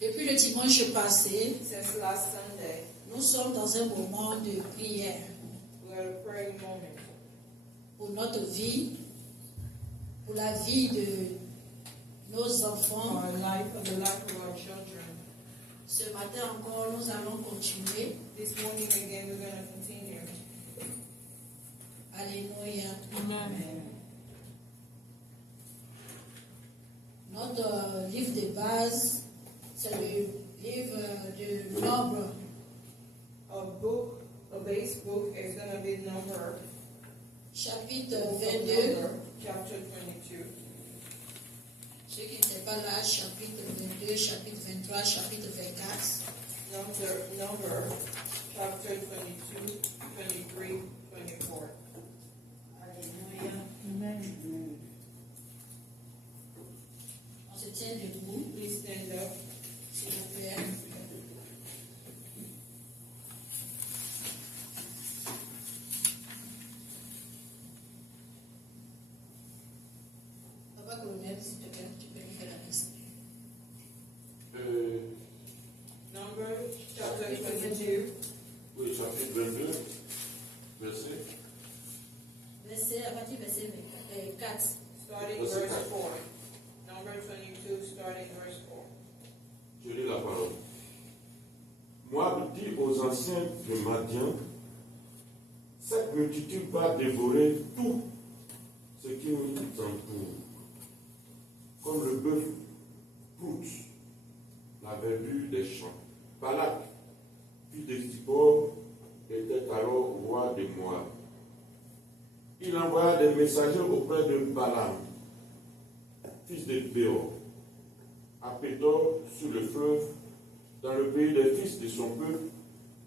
Depuis le dimanche passé, Since last Sunday, nous sommes dans un moment de prière we're at a praying moment pour notre vie, pour la vie de nos for enfants. our life, for the life of our children. Ce matin encore, nous allons continuer. This morning again, we're going to continue. Alléluia. Amen. Notre livre de base, c'est le livre de Nombre, A base book is going to be Number, chapitre book of 22. Number, chapter 22. Ceux qui n'étaient pas là, chapitre 22, chapitre 23, chapitre 24. Number, chapter 22, 23, 24. Alléluia. Amen. On se tient debout, Please stand up. s'il vous plaît. Papa colonel, s'il te plaît, tu peux lui faire la liste. Number, chapter 22, Oui, chapitre 22, verset. Verset, à partir du verset 4. starting Verse verse 4. 4. Number 22, starting verse 4. Je lis la parole. Moab dit aux anciens de Madian, cette multitude va dévorer tout ce qui nous entoure, comme le bœuf prout la verdure des champs. Balak, fils de Zippor, était alors roi de Moab. Il envoya des messagers auprès de Balaam, fils de Béor, à Pétor sur le fleuve, dans le pays des fils de son peuple,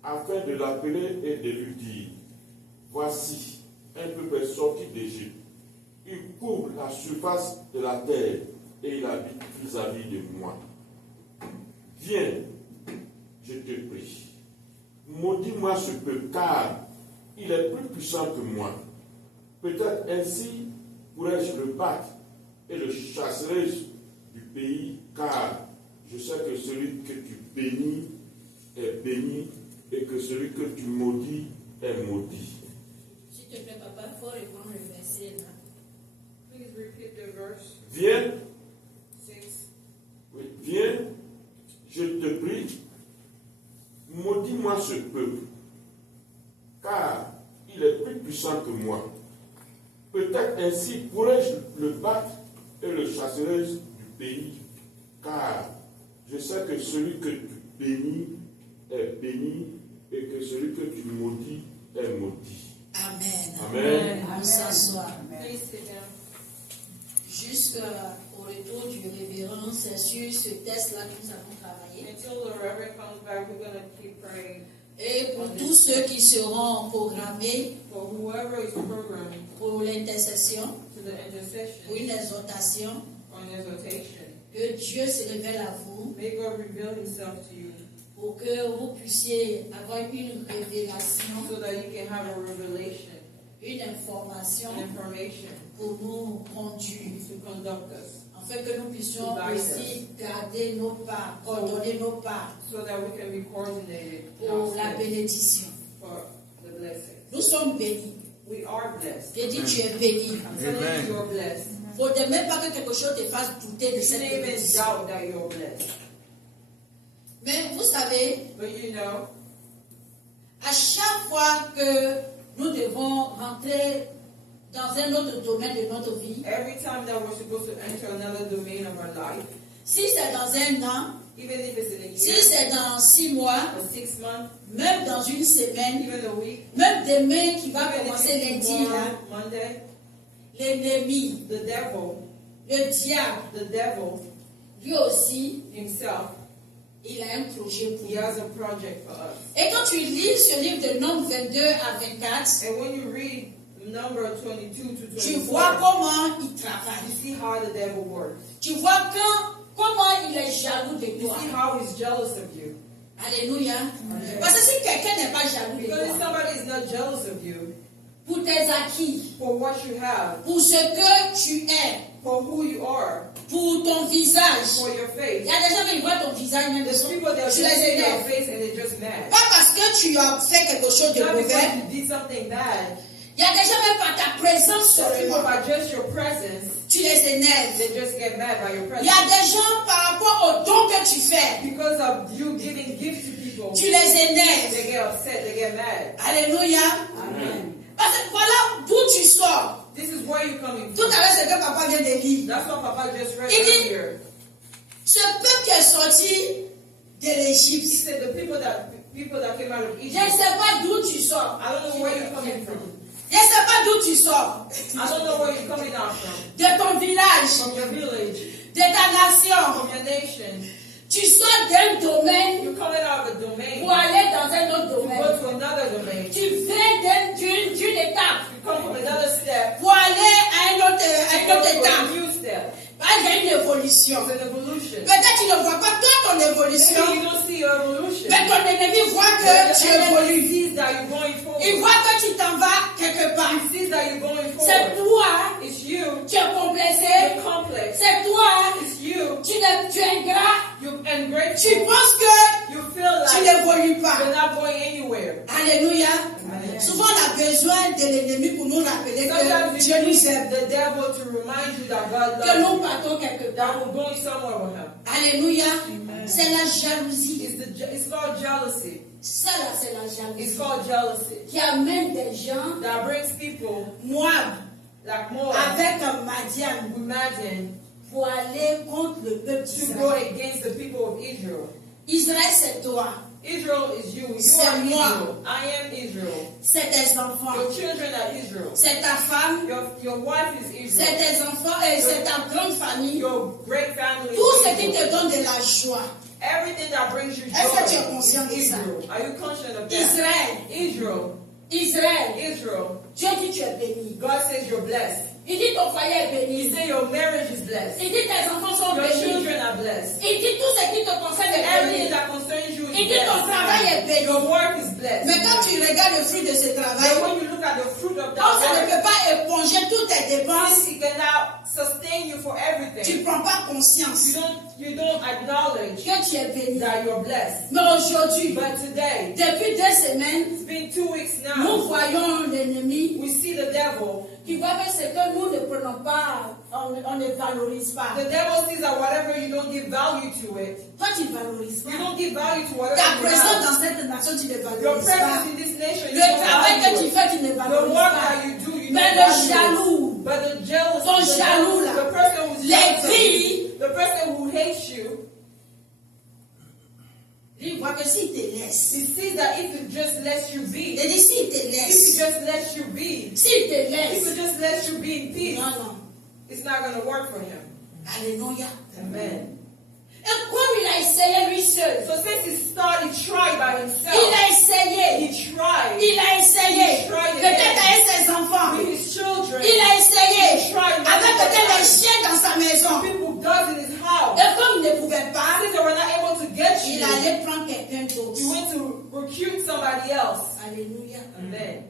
afin de l'appeler et de lui dire, voici, un peuple est sorti d'Égypte. Il couvre la surface de la terre et il habite vis-à-vis de moi. Viens, je te prie. Maudis-moi ce peuple, car il est plus puissant que moi. Peut-être ainsi pourrais-je le battre et le chasserai du pays, car je sais que celui que tu bénis est béni et que celui que tu maudis est maudit. S'il te plaît, papa, il faut reprendre le verset là. Please repeat the verse Viens, 6. oui, viens, je te prie, maudis-moi ce peuple, car il est plus puissant que moi. Peut-être ainsi pourrais-je le battre et le chasserai du pays, car je sais que celui que tu bénis est béni et que celui que tu maudis est maudit. Amen. Amen. On s'assoit. Please sit down. Jusqu'au retour du révérend, c'est sur ce test-là que nous allons travailler. Until the Reverend comes back, we're going to keep praying. Et pour tous ceux qui seront programmés For whoever is programmed pour l'intercession, to the pour une intercession exhortation, on exhortation, que Dieu se révèle à vous may God reveal himself to you pour que vous puissiez avoir une révélation, so that you can have a revelation, une information an information pour nous conduire, to conduct us, afin que nous puissions aussi garder nos pas, coordonner nos pas so that we can be coordinated in pour our la steps bénédiction. for the blessing. Nous sommes bénis. We are blessed. J'ai dit tu es béni. I'm telling you, you're blessed. Il ne faut même pas que quelque chose te fasse douter de You cette shouldn't even bénédiction. doubt that you're blessed. Mais vous savez, But you know, à chaque fois que nous devons rentrer dans un autre domaine de notre vie, every time that we're supposed to enter another domain of our life, si c'est dans un an, even if it's in a si year, c'est dans 6 mois, or 6 months, même dans une semaine, even a week, même demain qui va even commencer if it's lundi, là, tomorrow, Monday, l'ennemi, the devil, le diable, lui aussi, himself, il a un projet pour he nous. has a project for us. Et quand tu lis ce livre de Nombre 22 à 24, And when you read number 22 to tu vois 24, comment il you travaille. see how the devil works. Tu vois comment il est jaloux de You toi. see how he's jealous of you. Alléluia. Parce que si quelqu'un n'est pas jaloux de Because if toi, somebody is not jealous of you pour tes acquis, for what you have, pour ce que tu es, for who you are, pour ton visage. for your Il face. y a des gens qui voient ton visage même There's people that tu just les see your énerves. face and they're just mad. Pas parce que tu as fait quelque chose de Not because mauvais. you did something bad. Il y a des gens même par ta présence Some people seulement. by just your presence, Tu les énerves. they just get mad by your Il y a presence. des gens par rapport au don que tu fais. Because of you giving gifts to people, Tu les they énerves. get upset, they get mad. Alléluia. Amen. Parce que voilà d'où tu sors. This is where you're coming Tout from. à l'heure, c'est que papa vient de lire. That's what Papa just read Il dit- earlier. Ce peuple qui est sorti de He l'Égypte. said the people that came out of Je ne Egypt. sais pas d'où tu sors. I don't know where you're coming from. Je ne sais pas d'où tu sors. I don't know where you're coming out from. De ton village, From your village, de ta nation. from your nation. Tu sors d'un domaine You're coming out of a domain pour aller dans un autre to domaine. go to another domain. Tu viens d'une étape You come from another step pour aller à une autre to a étape. new step. Il y a une évolution. It's an evolution. Peut-être tu ne vois pas toi ton évolution, Maybe you don't see your evolution. mais ton ennemi voit But que the tu enemy évolues. sees that you're going Il forward. voit que tu t'en vas quelque part. He sees that you're going C'est forward. toi, It's you. tu es complexé. You're complex. C'est toi, It's you. tu es ingrat. You're Tu ungrateful. penses que You feel tu like n'évolues pas. you're not going anywhere. Alléluia. Amen. Souvent, on a besoin de l'ennemi pour nous rappeler Sometimes que we Dieu nous need aime, the devil to remind you that God que loves nous you. partons quelque That part. we're going somewhere with him. Alléluia. C'est la jalousie. It's called jealousy. Ça là, c'est la It's jalousie called jealousy. qui amène des gens, That brings people Moab, like Moab, avec un Madian, Madian, pour aller contre le peuple to go d'Israël. against the people of Israel. Israël, c'est toi, Israel is you. You C'est are moi. Israel. I am Israel. c'est tes enfants, Your children are Israel. c'est ta femme, Your wife is c'est Israel. tes enfants et c'est ta grande famille. Your great family Tout ce is qui te Israel. donne de la joie. Everything that brings you Est-ce que tu es joy conscient de is ça? Israel. Are you conscious of that? Israël, Israel. Israël, Israel. Dieu dit tu es béni. God says you're blessed. Il dit ton foyer est He béni. says your marriage is blessed. Il dit tes enfants sont Your bénis. children are blessed. Il dit tout ce qui te concerne est Everything béni. that concerns you Il is dit ton travail est blessed. béni. Your work is blessed. Mais quand tu regardes le fruit de ce But travail, when you look at the fruit of comme ça ne that work, peut pas éponger toutes tes dépenses, he cannot sustain you for tu everything. ne prends pas conscience You don't acknowledge que tu es béni. that you're blessed. Mais aujourd'hui, But today, depuis 2 semaines, it's been 2 weeks nous now, voyons l'ennemi we see the devil. qui voit que ce que nous ne prenons pas, on ne valorise pas. The devil sees that whatever you don't give value to it, Toi, tu ne valorises you pas. don't give value to whatever Ta you présence have. dans cette nation, tu ne Your valorises pas. presence in this nation, you Le don't travail que value tu it. fais, tu ne The valorises work pas. that you do, you Mais don't le value it. jaloux, But the jealous, ton jaloux là, the person who's les jealous, filles, the person who hates you, il voit que s'il te laisse, he sees that if he just lets you be, il dit s'il te if he laisse, just lets you be, s'il te if he laisse, just lets you be in peace, non, non, it's not going to work for him. alléluia. Amen. Et comme il a essayé lui seul, So since he started, he tried by il himself. a essayé, He tried il a essayé, He tried peut-être again. avec ses enfants, with his children. il a essayé, He tried avec peut-être les many chiens dans sa maison, people does in his house. et comme il ne pouvait pas, Since they were not able to get il you, allait prendre quelqu'un d'autre. you went to recruit somebody else. Alléluia. Amen.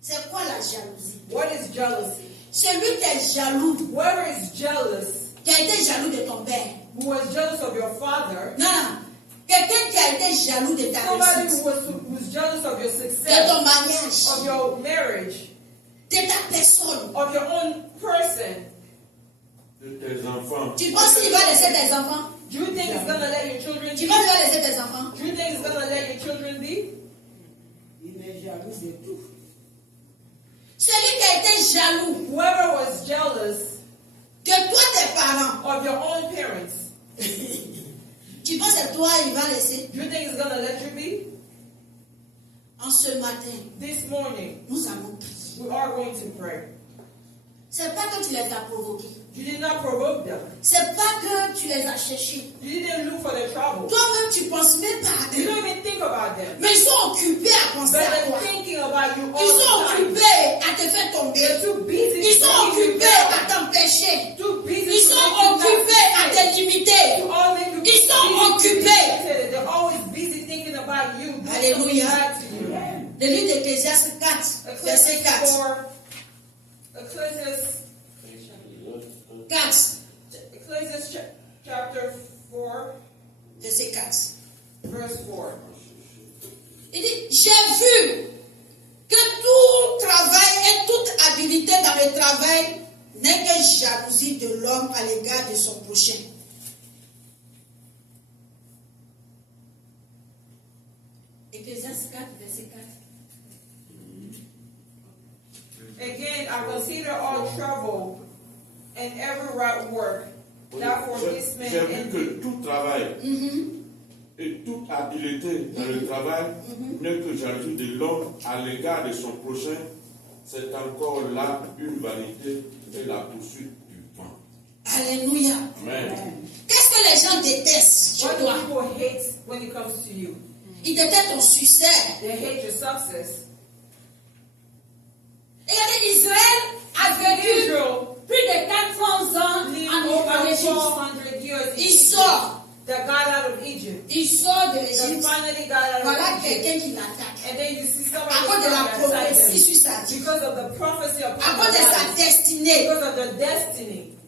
C'est quoi la jalousie? What is jealousy? Celui qui est jaloux, Whoever is jealous, qui a été jaloux de ton père. who was jealous of your father, Non, non. Quelqu'un qui a été jaloux de ta somebody réussite, who was jealous of your de success, ton mariage, of your marriage, de ta personne. of your own person. De tes enfants. Tu penses qu'il va laisser tes enfants? Do you think he's gonna let your children Tu be? penses qu'il va laisser tes enfants? Do you think he's gonna let your children be? Il est jaloux de tout. Celui qui a été jaloux Whoever was jealous de toi, tes parents, of your own parents, tu penses que toi, il va laisser? do you think he's gonna let you be? En ce matin, This morning, nous allons prier. we are going to pray. C'est pas que tu les as provoqués. You did not provoke them. C'est pas que tu les as cherchés. You didn't look for their trouble. Toi-même, tu penses même pas à You eux. don't even think about them. Mais ils sont occupés à penser But à they're toi. thinking about you Ils all sont the time. occupés à te faire tomber. They're too busy Ils sont to make you occupés à down. t'empêcher. Too busy Ils to sont make you occupés à not te succeed. limiter. To all make you Ils sont busy to be occupés. irritated. They're always busy thinking about you. Doing Alléluia. something bad to you. Le livre d'Ecclésiaste 4, verset 4. Ecclesiastes 4, Ecclesiastes chapter 4, verset 4. verse 4. Il dit, j'ai vu que tout travail et toute habilité dans le travail n'est que jalousie de l'homme à l'égard de son prochain. Ecclésiaste 4, verset 4. Again, I consider all trouble and every right work. Therefore, this man J'ai vu envy. que tout travail et toute habileté dans le travail n'est que jalousie de l'homme à l'égard de son prochain. C'est encore là une vanité et la poursuite du vent. Alléluia. Amen. Qu'est-ce que les gens détestent chez What do toi? people hate when it comes to you? Ils détestent ton succès. They hate your success. Regardez, Israël a vécu Israel plus de 400 ans lived en over Égypte. 400 years in Il Egypt. sort. That got out of Egypt. Il sort de That l'Égypte. finally got out Voilà of Egypt. quelqu'un qui l'attaque. And then you see somebody À cause de la coming and attack prophétie them. sur sa vie. Because of the prophecy À upon cause de their sa lives. destinée. Because of their destiny.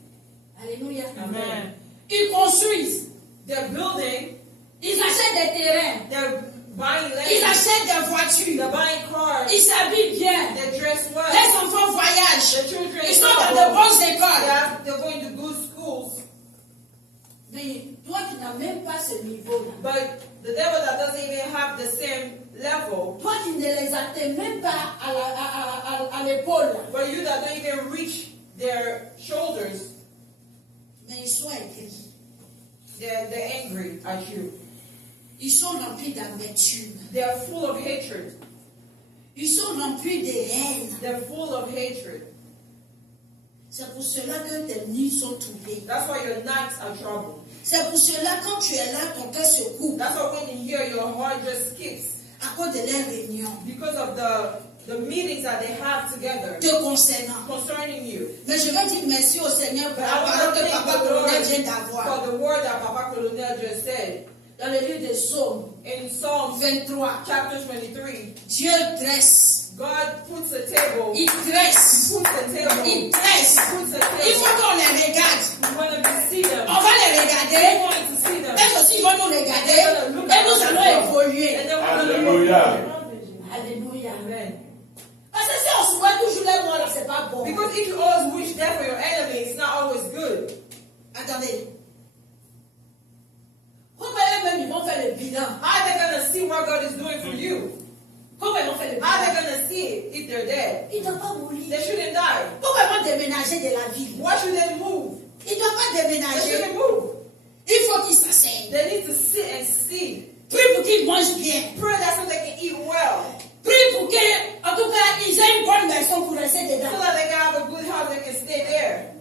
Alléluia. Amen. Ils construisent. They're building. Ils achètent des terrains. They're buying Ils land. achètent des They're voitures. buying cars. Ils s'habillent bien. They dress well. Les enfants voyagent. The children Ils sont dans de bonnes écoles. They're going to good schools. Mais toi qui n'as même pas ce niveau-là. But the devil that doesn't even have the same level, Toi qui ne les atteins même pas à l'épaule. but you that don't even reach their shoulders, Mais ils sont aigris. they're angry at you. Ils sont remplis d'amertume. They're full of hatred. Ils sont remplis de haine. They're full of hatred. C'est pour cela que tes nuits sont troublées. That's why your nights are troubled. C'est pour cela quand tu es là, ton cœur se coupe That's why when you hear, your heart just skips à cause de leurs réunions because of the meetings that they have together te concernant. concerning you. Mais je vais dire merci au Seigneur pour But la I parole want to que thank Papa the Colonel Lord vient d'avoir. for the word that Papa Colonel just said. Dans le livre de Psaume In Psalm 23, chapter 23, Dieu dresse. God puts a table. Il dresse. Puts a table. Il dresse. Puts a Il faut table. qu'on les regarde. We want to see them. On va les We're regarder. going to see them. Elles aussi vont nous regarder. Et nous allons évoluer. And then we're going to Alléluia. Alléluia. Amen. Parce que si on souhaite toujours les morts, là, c'est pas bon. Because if you always wish death for your enemy, it's not always good. Attendez. Comment eux-mêmes ils vont faire le bilan? How are they going to see what God is doing for you? Comment ils vont faire le How are they bilan? going to see it if they're dead? Ils ne doivent pas mourir. They shouldn't die. Pourquoi ils vont déménager de la ville? Why should they move? Ils ne doivent pas They déménager. shouldn't move. Il faut qu'ils s'asseyent. They need to sit and see. Prie pour qu'ils mangent bien. Pray that so they can eat well. Prie pour qu'en tout cas, ils aient une bonne maison pour rester So dedans. that they can have a good house, they can stay there.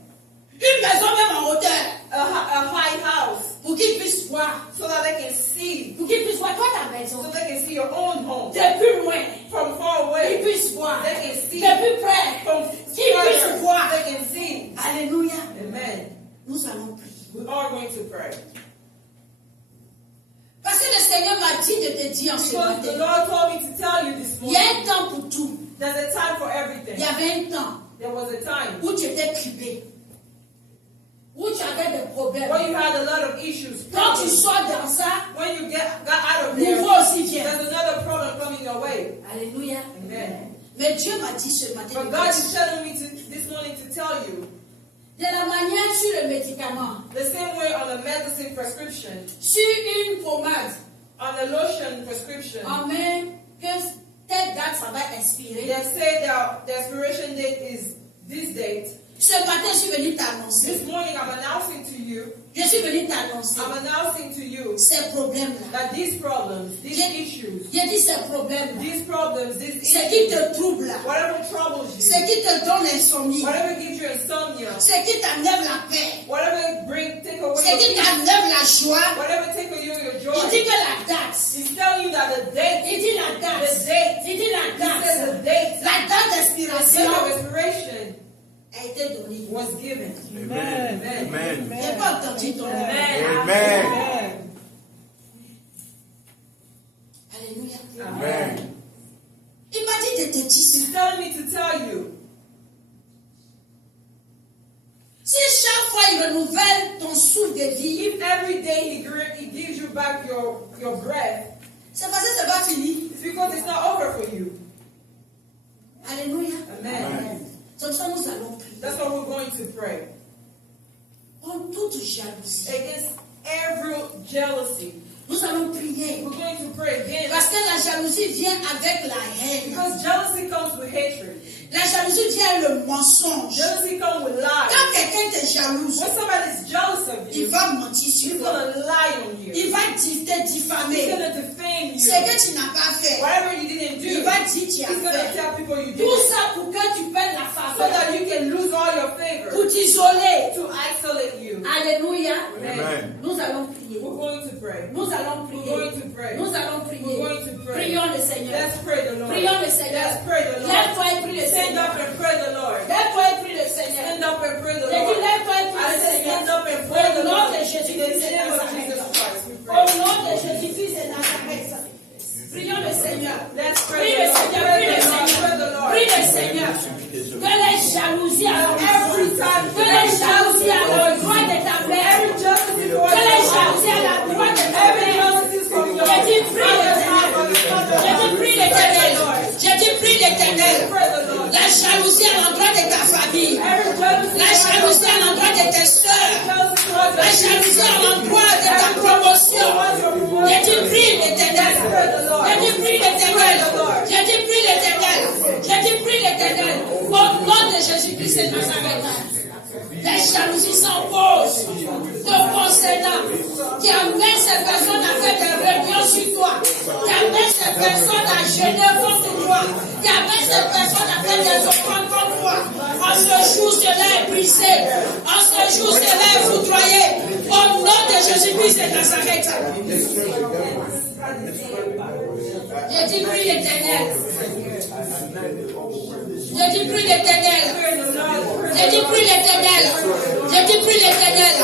Une maison même en hauteur. A high house. Pour qu'ils puissent voir. So that they can see. Pour qu'ils puissent voir toi ta maison. So they can see your own home. De plus loin. From far Qu'ils away. puissent voir. They can see. De plus près. From Qu'ils puissent further, voir. they can see. Alléluia. Amen. Nous allons prier. We are going to pray. Parce que le Seigneur m'a dit de te dire en ce Because the matin. Lord told me to tell you this Il y a morning. un temps pour tout. There's a time for Il everything. y avait un temps There was a time où tu étais criblé. Où tu avais des problèmes. when you had a lot of issues. Quand tu Problems. sors dans ça, When you got out of there, nouveau aussi vient. there's another problem coming your way. Alléluia. Amen. Mais Dieu m'a dit ce matin. But God is telling me this morning to tell you De la manière sur le médicament, the same way on a medicine prescription, sur une pommade, on a lotion prescription. on met que telle date ça va expirer. They say that the expiration date is this date. Ce matin, je suis venu t'annoncer. This morning I'm announcing to you, Je suis venu t'annoncer I'm announcing to you ces problèmes-là. that these problems, these issues, J'ai dit ces problèmes-là. these problems, these Ce qui issues, te trouble là. whatever troubles Ce you, qui te donne l'insomnie. whatever gives you insomnia, Ce qui t'enlève la paix. whatever take away Ce your qui peace, t'enlève la joie. whatever take away your Il joy, dit que la date. he's telling you that the date, Il dit la date. the date, Il dit la he says date. the date, La date the d'expiration date of expiration a été donnée. was given. Amen. Amen. Amen. Je n'ai pas entendu ton nom. Amen. Amen. Alléluia. Amen. Il m'a dit de te dire He's ça. telling me to tell you, Si chaque dit, If every day he gives you back your breath, c'est parce que c'est pas fini. it's because it's not over for you. Alléluia. Amen. C'est pour ça que nous allons prier. That's why we're going to pray. En toute jalousie. Against every jealousy. Nous allons prier. We're going to pray again. Parce que la jalousie vient avec la haine. Because jealousy comes with hatred. La jalousie vient avec le mensonge. Jealousy comes with lies. Quand quelqu'un te jalouse, When somebody is jealous of il you, va mentir he's sur toi. going to lie on you. Il va te He's diffamer. going to defame Ce you. que tu n'as pas fait, Whatever you didn't do, il he's va dire tu as going to fait. tell people you did Tout it. ça pour que tu perdes la So faveur, that you can lose all your favor. pour t'isoler. To isolate you. Alléluia. Amen. Nous allons prier. We're going to pray. Nous allons We're prier. going to pray. Nous allons We're prier. going to pray. Prions le Seigneur. Let's pray the Lord. Prions le Seigneur. Let's pray the Lord. Lève-toi et prie le Stand Seigneur. up and pray the Lord. Lève-toi et prie le Seigneur. Stand up and pray the J'ai dit Lord. lève-toi et prie I le said Seigneur. stand up and pray Au the nom Lord. de In the Jésus-Christ de name of Nazareth. Jesus Christ, we Au pray. nom de Jésus-Christ de Nazareth. Prions le Seigneur. Let's Prie pray le the Lord. Seigneur. Pray Prie le the Lord. Seigneur. Pray the Lord. Prie le Seigneur. Que les jalousies à Every time, que les jalousies à l'endroit de ta mère. every jealousy Que towards les your jalousies à l'endroit de ta every mère. jealousy from your J'ai dit prie l'éternel. J'ai J'ai dit prie l'éternel. J'ai dit prie l'éternel. Pray the Lord. La jalousie à l'endroit de ta famille. Every jealousy La jalousie à l'endroit de tes soeurs. La jalousie à l'endroit de ta promotion. J'ai dit prie l'éternel. J'ai dit prie l'éternel. J'ai dit prie l'éternel. J'ai dit prie l'éternel. Au nom de Jésus-Christ de Nazareth. Les jalousies s'opposent te concernant, qui amène ces personnes à faire des réunions sur toi, qui amène ces personnes à gêner contre toi, qui amène ces personnes à faire des offrandes contre toi. En ce jour, cela est brisé. En ce jour, cela est foudroyé. Au nom de Jésus-Christ de Nazareth. J'ai dit prie l'éternel. J'ai dit prie l'éternel. J'ai dit prie l'éternel. J'ai dit prie l'éternel.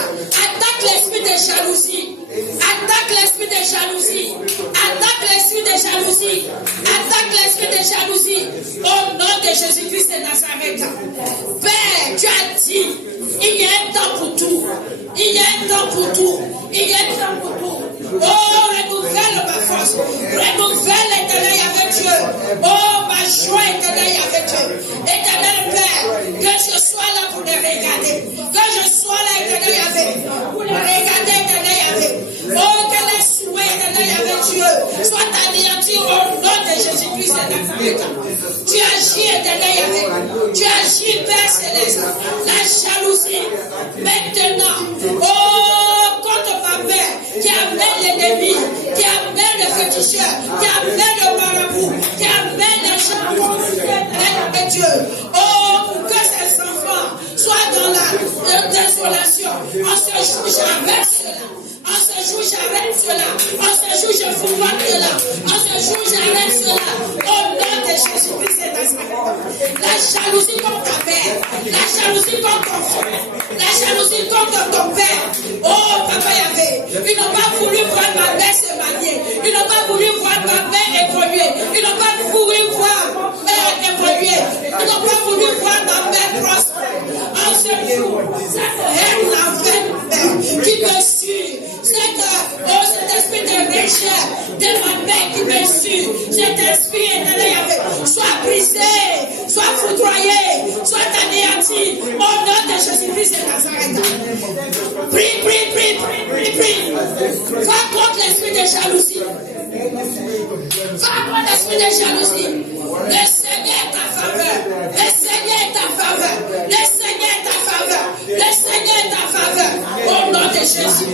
Attaque l'esprit de jalousie. Attaque l'esprit de jalousie. Attaque l'esprit de jalousie. Attaque l'esprit de jalousie. Au nom de Jésus-Christ de Nazareth. Père, tu as dit, il y a un temps pour tout. Il y a un temps pour tout. Il y a un temps pour tout. Oh, renouvelle ma force. Renouvelle l'éternel avec Dieu. Oh, ma joie éternelle avec Dieu. Éternel Père, que je sois là pour les regarder. Que je sois là, éternel avec. Pour les regarder, éternel avec. Oh, que les souhaits, éternel avec Dieu, soient anéantis au nom de Jésus-Christ de Nazareth. Tu agis, éternel avec. Tu agis, Père Céleste. La jalousie, maintenant. Oh, contre ma mère, qui amène l'ennemi, qui amène le féticheur, qui amène le marabout, qui amène les gens avec Dieu. Oh, pour que ces enfants soient dans la désolation. En ce jour, j'arrête cela. En ce jour, j'arrête cela. En ce jour, je fourvoie cela. En ce jour, j'arrête cela. Au nom de Jésus-Christ de Nazareth. La jalousie contre ta mère. La jalousie contre ton frère. La jalousie contre ton père. Oh, Papa Yahvé. Ils n'ont pas voulu voir ma mère se marier. Ils n'ont pas voulu voir ma mère évoluer. Ils n'ont pas voulu voir mon père évoluer. Ils n'ont pas voulu voir ma mère prospérer. En ce jour, cette haine envers ma mère qui me suit. Cet esprit de rejet de ma mère qui me suit. Cet esprit éternel, soit brisé, soit foudroyé, soit anéanti. Au nom de Jésus-Christ de Nazareth. Prie, prie, prie, prie, prie, prie. Va contre l'esprit de jalousie. Va contre l'esprit de jalousie. Le Seigneur est ta faveur. Le Seigneur est ta faveur. Le Seigneur est ta faveur. Le Seigneur est ta faveur. Au nom de Jésus.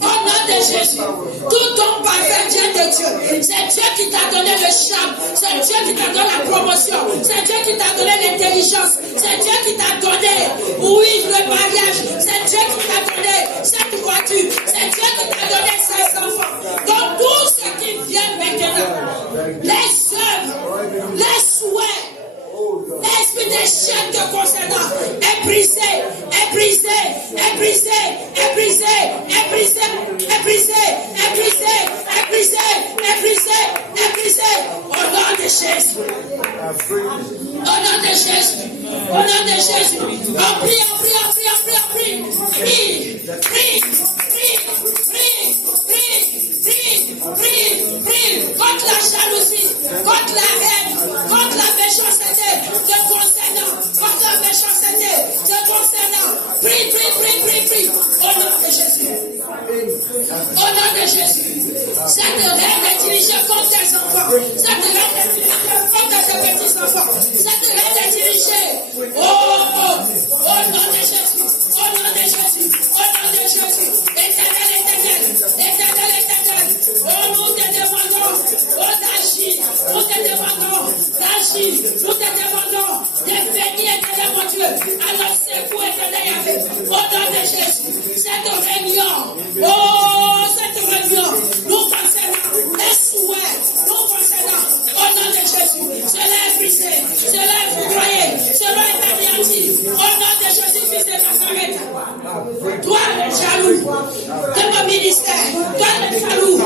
Au nom de Jésus, tout ton parfait vient de Dieu. C'est Dieu qui t'a donné le charme. C'est Dieu qui t'a donné la promotion. C'est Dieu qui t'a donné l'intelligence. C'est Dieu qui t'a donné, oui, le mariage. C'est Dieu qui t'a donné cette voiture. C'est Dieu qui t'a donné ces enfants. Donc tout ce qui vient maintenant, les œuvres, les souhaits, l'esprit d'échec te concernant est brisé, est brisé, est brisé, est brisé, est brisé, est brisé, est brisé, est brisé, est brisé, est brisé. Au nom de de Jésus. Au nom de Jésus. Au nom de Jésus. On prie, on prie, on prie, on prie, on prie. Prie, prie, prie, prie, prie, prie, prie, prie. Contre la jalousie, contre la haine, contre la méchanceté, te concernant, contre la méchanceté, te concernant. Prie, prie, prie, prie, prie. Au nom de Jésus. Au nom de Jésus. Cette reine est dirigée contre tes enfants. Cette reine est dirigée contre tes petits-enfants. Cette reine est dirigée. Au nom de Jésus. Au nom de Jésus. Au nom de Jésus. Éternel, éternel. Éternel, éternel. Oh, nous te demandons. Oh, d'agir. Nous te demandons d'agir. Nous te demandons de venir, éternel, mon Dieu, à notre secours, éternel, Yahvé. Au nom de Jésus. Cette réunion. Oh, cette réunion. Nous concernant les souhaits. Nous concernant. Au nom de Jésus. Cela est brisé. Cela est foudroyé. Cela est anéanti. Au nom de Jésus, fils de Nazareth. Toi, le jaloux de mon ministère. Toi, le jaloux.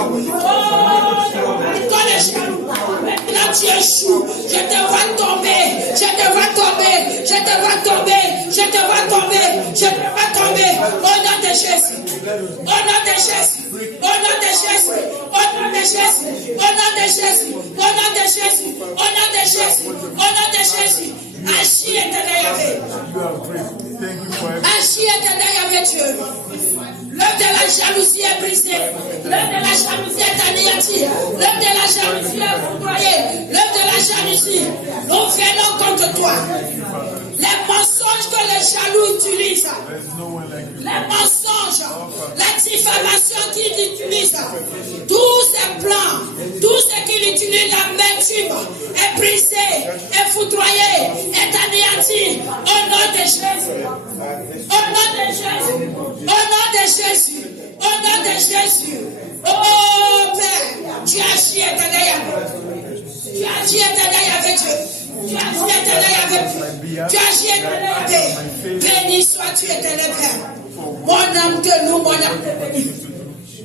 Toi, le jaloux. Maintenant, tu échoues. Je te vois tomber. Je te vois tomber. Je te vois tomber. Je te vois tomber. Je te vois tomber. Au nom de Jésus. Au nom de Jésus. Au nom de Jésus. Au nom de Jésus. Au nom de Jésus. Au nom de Jésus. Au nom de Jésus. Au nom de Jésus. Agis, éternel Yahvé. Agis, éternel Yahvé Dieu. L'œuvre de la jalousie est brisée. L'œuvre de la jalousie est anéantie. L'œuvre de la jalousie est foudroyée. L'œuvre de la jalousie. Nous venons contre toi. Les mensonges que les jaloux utilisent. Les mensonges. La diffamation qu'ils utilisent. Tous ces plans. Tout ce qu'ils utilisent, l'amertume est brisé, est foudroyé, est anéanti. Au nom de Jésus. Au nom de Jésus. Au nom de Jésus. Au nom de Jésus. Oh Père, tu agis éternel Yahvé. Tu agis éternel Yahvé Dieu. Tu agis éternel Yahvé. Tu agis éternel Yahvé. Béni sois-tu éternel Père. Mon âme que nous, mon âme te bénit.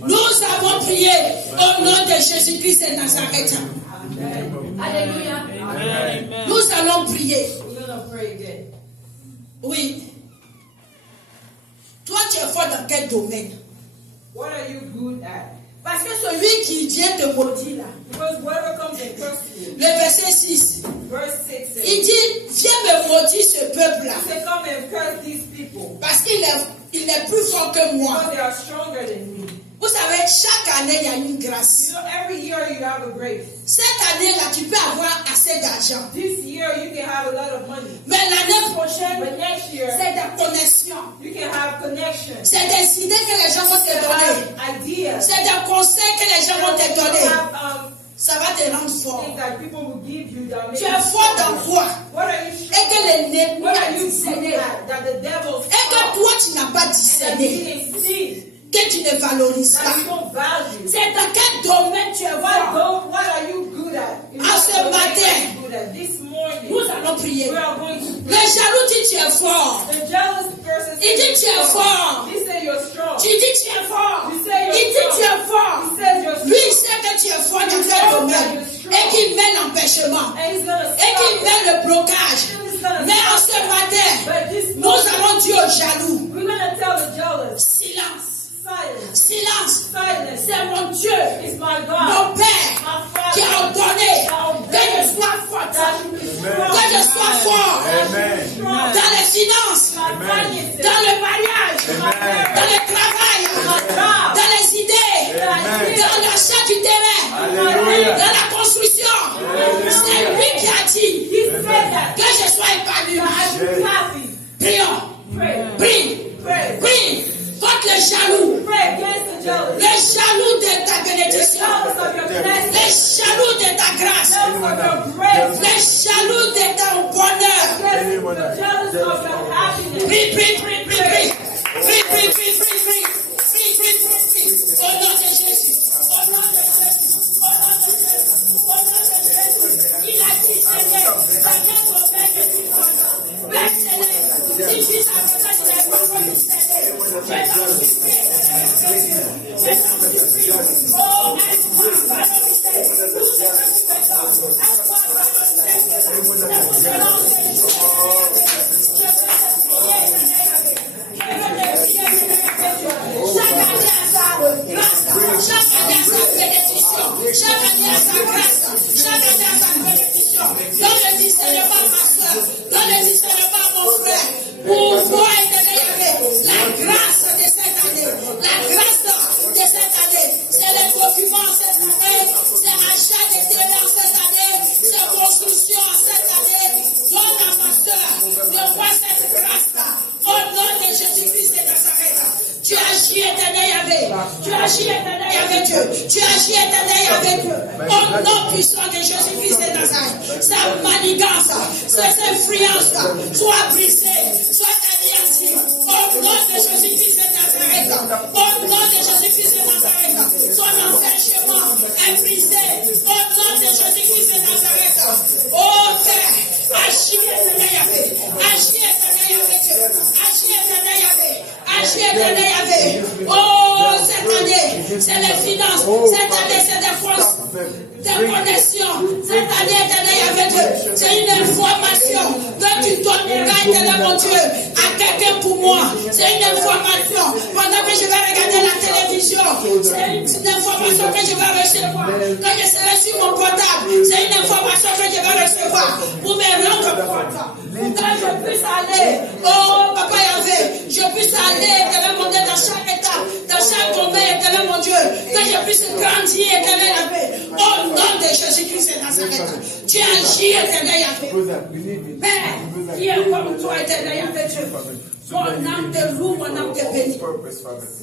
Nous avons prié au nom de Jésus-Christ de Nazareth. Alléluia. Nous allons prier. Oui. Toi, tu es fort dans quel domaine? What are you good at? Parce que celui qui vient te maudire là, Because whatever comes and curse you. le verset 6, Verse 6 says, il dit, viens me maudire ce peuple-là, say, come and curse these people. parce qu'il est plus fort que moi. Because they are stronger than me. Vous savez, chaque année, il y a une grâce. You know, every year you have a grace. Cette année-là, tu peux avoir assez d'argent. This year you can have a lot of money. Mais l'année prochaine, But next year c'est des connexions. you can have connections. C'est des idées que les gens vont te You can donner. have ideas. C'est des conseils que les gens vont te You donner. have Ça va te rendre fort. things that people will give you that make Tu es fort dans quoi? What are you Et que l'ennemi What a are you discerné. good at that the devil Et que toi, tu n'as pas that discerné. you didn't see, Que tu ne valorises that pas. you don't value? C'est dans quel domaine tu es fort? What are you good at? In En what ce domain matin, are you good at? This morning, Nous allons prier. we are going to Le jaloux dit tu es fort. The jealous person Il dit tu es fort. He said you're strong. Tu dis tu es fort. You say you're Il dit tu es fort. He says you're strong. Lui, il sait que tu es fort dans quel domaine. Et qu'il met l'empêchement. And he's gonna Et qu'il stop. met le blocage. Mais en ce matin, But this nous allons dire aux jaloux, we're gonna tell the jealous, silence, silence, silence. silence. C'est mon Dieu, It's my God, mon Père, my qui Father, a ordonné que je sois forte, that you be strong, que je sois fort strong, dans les finances, my finances, dans le mariage, dans le travail, dans les idées, dans l'achat du terrain, dans la construction. C'est lui qui a dit He said that. que je sois épanoui. I be happy. Prions, Pray, prie, pray, prie contre le jaloux, pray against the jealous. le jaloux de ta The bénédiction, jealous of your le blessing, jaloux de ta grâce, jealous of your grace, le jaloux de ton bonheur. the jealous of your happiness. Prie, prie, prie, prie, prie. Prie, prie, prie, prie, prie. Prie, prie, prie, prie. Au nom de Jésus. Au nom de Jésus. Au nom de Jésus. Au nom de Jésus. Il a dit, Seigneur, dans quel domaine je suis fort. Père Seigneur, si tu savais que tu n'es pas fort du Seigneur, je t'en supplie, Seigneur, je t'en supplie. Oh, aide-moi, par le mystère.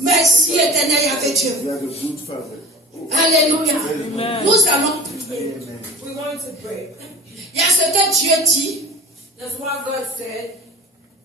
Merci éternel Yahvé Dieu. Alléluia. Nous allons prier. We're going to pray. Il y a ce que Dieu dit. That's what God said.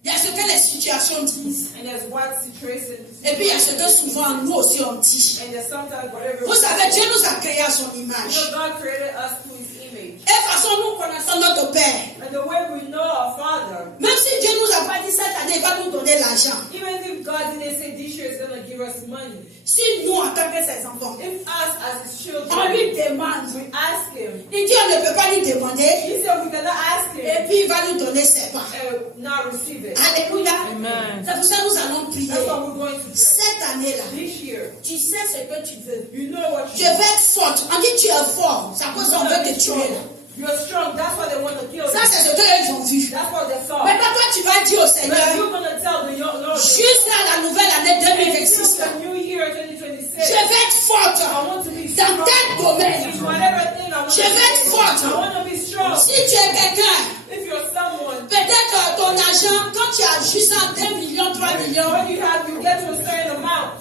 Il y a ce que les situations disent. And there's what situations. Et puis il y a ce que souvent nous aussi on dit. And there's sometimes whatever. Vous savez, Dieu nous a créés à son image. You know, God created us to His image. Et de toute façon, nous connaissons notre Père. And the way we know our Father. Même si Dieu nous a pas dit cette année, il va nous donner l'argent. Even if God didn't say this year is going to give us money. Si nous, en tant que ses enfants, If us as His children, on lui demande, we ask Him. il dit on ne peut pas lui demander. He said we cannot ask Him. Et puis il va nous donner ses parts. And not receive it. Alléluia. Amen. C'est pour ça que nous allons prier. That's what we're going to do. Cette année-là, This year, tu sais ce que tu veux. you know what Je you vais être forte. On dit tu es fort. C'est à cause qu'on veut te tuer là. You're strong. That's why they want to kill Ça, you. c'est ce qu'ils ont vu. That's what they saw. Maintenant, toi, tu vas dire au But Seigneur, you're going to tell the young Lord. jusqu'à la nouvelle année 2026, The new year je 2026. vais être forte I want to be dans strong. tel domaine. In whatever thing I want Je vais être forte. I want to be strong. Si tu es quelqu'un, If you're someone, peut-être ton argent, quand tu as juste 2 millions, 3 millions, when you get to a certain amount,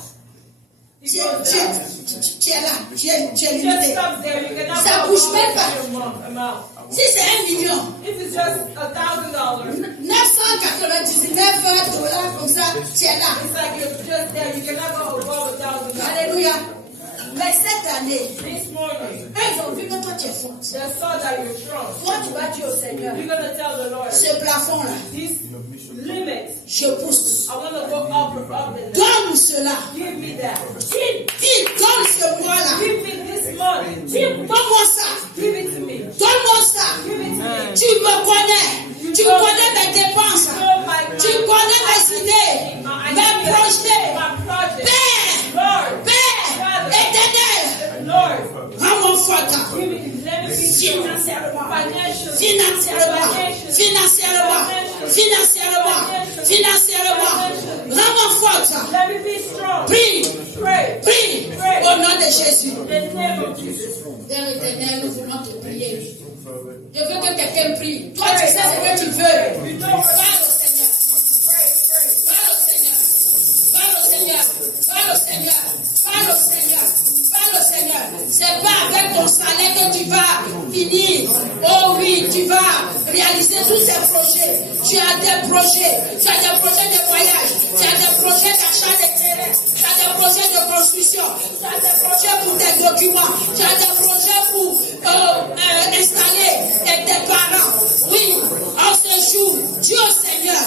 it tu goes down. es là, tu es It just limité. stops there. You cannot Ça go bouge above même pas. your amount. Si c'est 1 million, If it's just $1,000, 999 dollars comme ça, tu es là. it's like you're just there. You cannot go above $1,000. Alléluia. Mais cette année, This morning, ils ont vu que toi tu es forte. they saw that you're strong. Toi tu vas dire au Seigneur, You're going to tell the Lord, ce plafond-là, this limit, je pousse. I want to go up and up and down. Donne cela. Give me that. Dis, donne ce mois-là. Give me this money. Donne-moi ça. Give it to me. Donne-moi ça. Give it to me. Tu me connais. Tu connais mes dépenses. Tu connais mes idées, mes projets. My project. Père, Lord, Père, éternel, Lord, rends-moi forte. give me, let me be Financièrement, financially, financièrement, financièrement, financièrement, financièrement, rends-moi forte. let me be strong. Prie, Pray. prie, au nom de Jésus. In the name of Jesus. Père éternel, nous voulons te prier. Je veux que quelqu'un prie. Toi, tu sais ce que tu veux. Parle au Seigneur. Parle au Seigneur. Parle au Seigneur. Parle au Seigneur. Parle au Seigneur. Parle au Seigneur. C'est pas avec ton salaire que tu vas finir. Oh oui, tu vas réaliser tous ces projets. Tu as des projets. Tu as des projets de voyage. Tu as des projets d'achat de terrain. Tu as des projets de construction. Tu as des projets pour tes documents. Tu as des projets pour installer tes parents. Oui, en ce jour, Dieu Seigneur,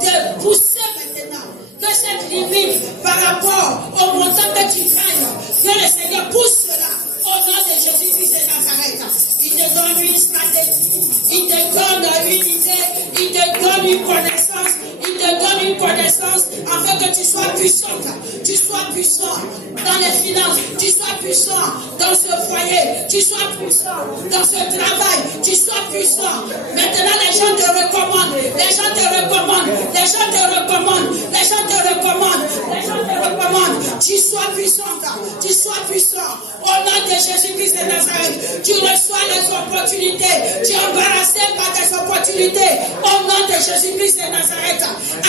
de pousser maintenant que cette limite par rapport au montant que tu gagnes, que le Seigneur pousse cela au nom de Jésus-Christ de Nazareth. Il te donne une stratégie, il te donne une idée, il te donne une connaissance, il te donne une connaissance afin que tu sois puissante. Tu sois puissant dans les finances, tu sois puissant dans ce foyer, tu sois puissant dans ce travail, tu sois puissant. Maintenant, les gens te recommandent, les gens te recommandent, les gens te recommandent, les gens te recommandent, les gens te recommandent. Tu sois puissante, tu sois puissant. Au nom de Jésus-Christ de Nazareth, tu reçois les opportunités, tu es embarrassé par tes opportunités. Au nom de Jésus-Christ de Nazareth,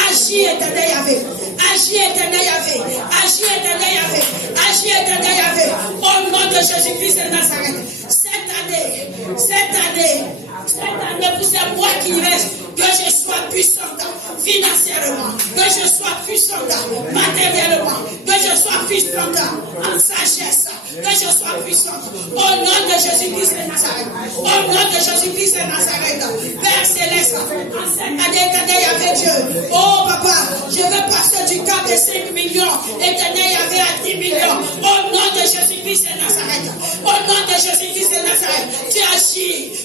agis éternel Yahvé, agis éternel Yahvé, agis éternel Yahvé, agis éternel Yahvé. Au nom de Jésus-Christ de Nazareth, cette année, pour c'est moi qui reste, que je sois puissante financièrement, que je sois puissante matériellement, que je sois puissante en sagesse, que je sois puissante au nom de Jésus-Christ de Nazareth, au nom de Jésus-Christ de Nazareth. Père Céleste, en cette année, éternel Yahvé Dieu, oh papa, je veux passer du cap de 5 millions, éternel Yahvé à 10 millions, au nom de Jésus-Christ de Nazareth, au nom de Jésus-Christ de Nazareth.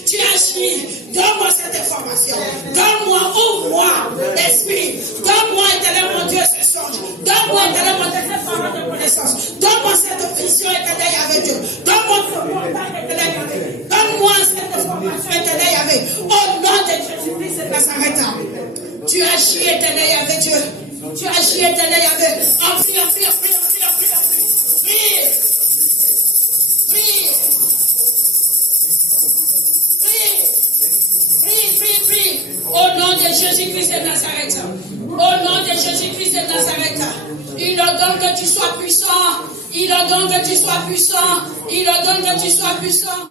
Tu agis, donne-moi cette information, donne-moi, ouvre-moi l'esprit, donne-moi éternel mon Dieu ce songe, donne-moi éternel mon Dieu cette parole de connaissance, donne-moi cette vision éternel Yahvé Dieu, donne-moi ce contact éternel Yahvé, donne-moi cette information éternel Yahvé, au nom de Jésus-Christ de Nazareth. Tu agis éternel Yahvé Dieu, tu agis éternel Yahvé, en prie, prie. Au nom de Jésus-Christ de Nazareth. Au nom de Jésus-Christ de Nazareth. Il ordonne que tu sois puissant. Il ordonne que tu sois puissant. Il ordonne que tu sois puissant.